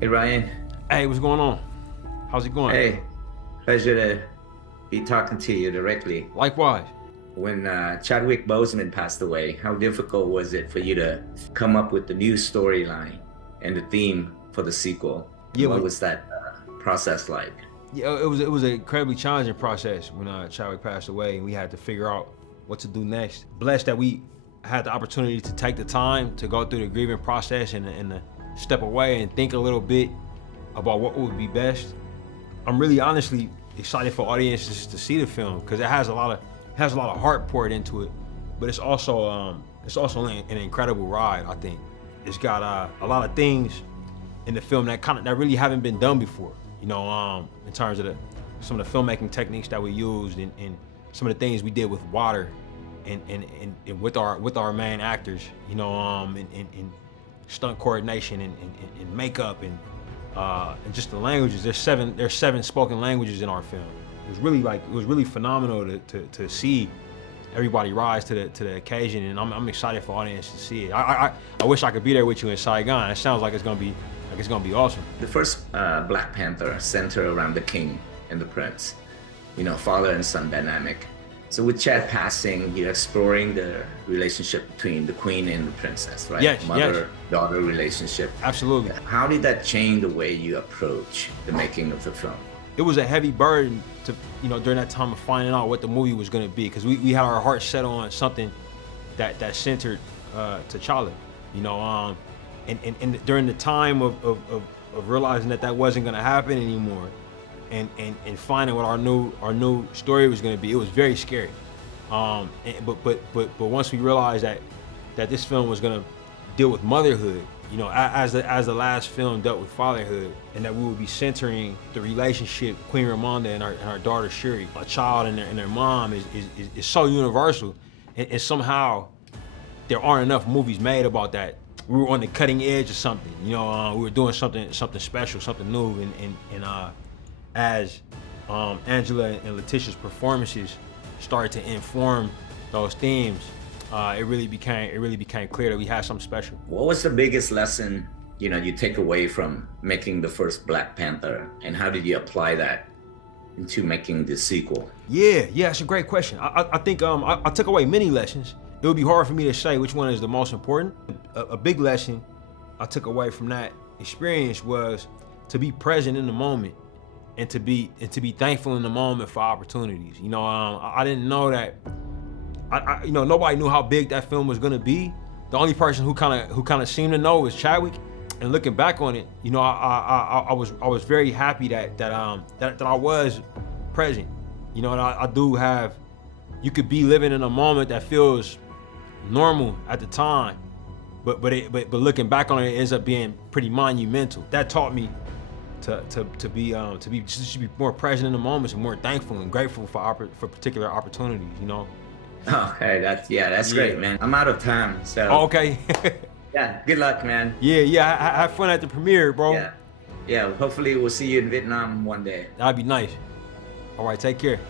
Hey Ryan. Hey, what's going on? How's it going? Hey, pleasure to be talking to you directly. Likewise. When Chadwick Boseman passed away, how difficult was it for you to come up with the new storyline and the theme for the sequel? Yeah, What was that process like? it was an incredibly challenging process when Chadwick passed away, and we had to figure out what to do next. Blessed that we had the opportunity to take the time to go through the grieving process and to step away and think a little bit about what would be best. I'm really honestly excited for audiences to see the film because it has a lot of heart poured into it, but it's also an incredible ride. I think it's got a lot of things in the film that really haven't been done before. In terms of some of the filmmaking techniques that we used and some of the things we did with water and with our main actors. And stunt coordination and makeup and just the languages. There's seven spoken languages in our film. It was really phenomenal to see everybody rise to the occasion, and I'm excited for audience to see it. I wish I could be there with you in Saigon. It sounds like it's gonna be awesome. The first Black Panther centered around the king and the prince, father and son dynamic. So with Chad passing, you're exploring the relationship between the queen and the princess, right? Yes, Mother-daughter relationship. Absolutely. How did that change the way you approach the making of the film? It was a heavy burden to, during that time of finding out what the movie was going to be, because we had our hearts set on something that centered T'Challa, and during the time of realizing that wasn't going to happen anymore, and finding what our new story was going to be, it was very scary. But once we realized that this film was going to deal with motherhood, as the last film dealt with fatherhood, and that we would be centering the relationship Queen Ramonda and our daughter Shuri. A child and their mom is so universal, and somehow there aren't enough movies made about that. We were on the cutting edge of something, we were doing something special, something new, and as Angela and Letitia's performances started to inform those themes, it really became clear that we had something special. What was the biggest lesson you take away from making the first Black Panther, and how did you apply that into making the sequel? Yeah, it's a great question. I think I took away many lessons. It would be hard for me to say which one is the most important. A big lesson I took away from that experience was to be present in the moment, and to be thankful in the moment for opportunities. I didn't know that. Nobody knew how big that film was gonna be. The only person who kind of seemed to know was Chadwick. And looking back on it, I was very happy that I was present. And I do have. You could be living in a moment that feels normal at the time, but looking back on it, it ends up being pretty monumental. That taught me to be more present in the moments and more thankful and grateful for particular opportunities. Okay, that's great, man. I'm out of time, so. Oh, okay. Yeah, good luck, man. Yeah. Have fun at the premiere, bro. Yeah. Hopefully we'll see you in Vietnam one day. That'd be nice. All right, take care.